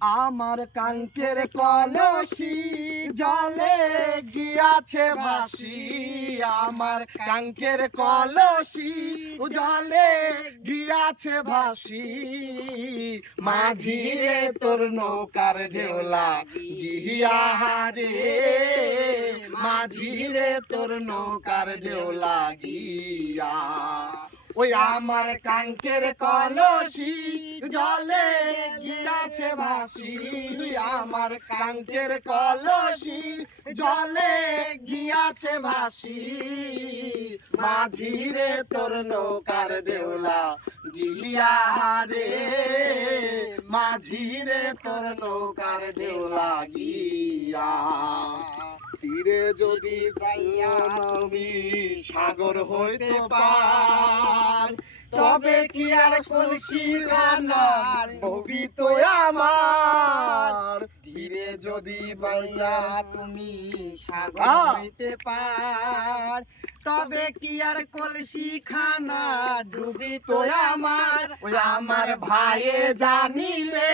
আমার কাঙ্কের কলসি জলে গিয়াছে ভাসি, আমার কাঙ্কের কলসি জলে গিয়াছে ভাসি। মাঝি রে তোর নৌকার ঢেউলা গিয়া রে, মাঝি রে তোর নৌকার ঢেউলা গিয়া। ওই আমার কাঙ্কের কলসি জলে গিয়াছে ভাসি, আমার কাঙ্কের কলসি জলে গিয়াছে ভাসি। মাঝি রে তোর নৌকার ঢেউলা গিয়া রে, মাঝি রে তোর নৌকার ঢেউলা গিয়া। তীরে যদি যাইয়া নবী সাগর হইতে পার, তবে কি আর কলসি খানার নবী তো আমার। ধীরে যদি বাইয়া তুমি সাগর হইতে পার, তবে কি আর কলসি খানা ডুবি তো আমার। আমার ভাইয়ে জানিলে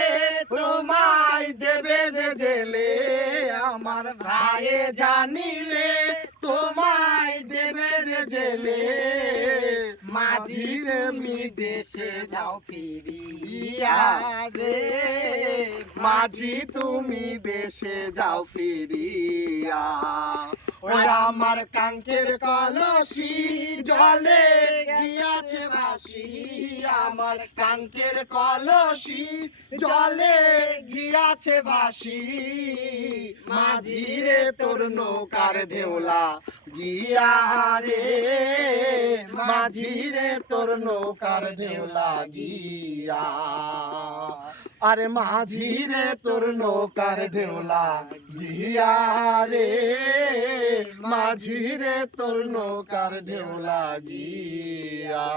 তোমায় দেবে যে জেলে, আমার ভাইয়ে জানিলে তোমায় দেবে যে জেলে। মাঝি রে মি দেশে যাও ফিরিয়া রে, মাঝি তুমি দেশে যাও ফিরিয়া। ওই আমার কাঙ্কের কলসি জলে গিয়াছে ভাসি, আমার কাঙ্কের কলসি জলে গিয়াছে ভাসি। মাঝি রে তোর নৌকার ঢেউলা গিয়া রে, মাঝি রে তোর নৌকার ঢেউলা গিয়া। আরে মাঝি রে তোর নৌকার ঢেউলা গিয়া রে, মাঝি রে তোর নৌকার ঢেউলা গিয়া।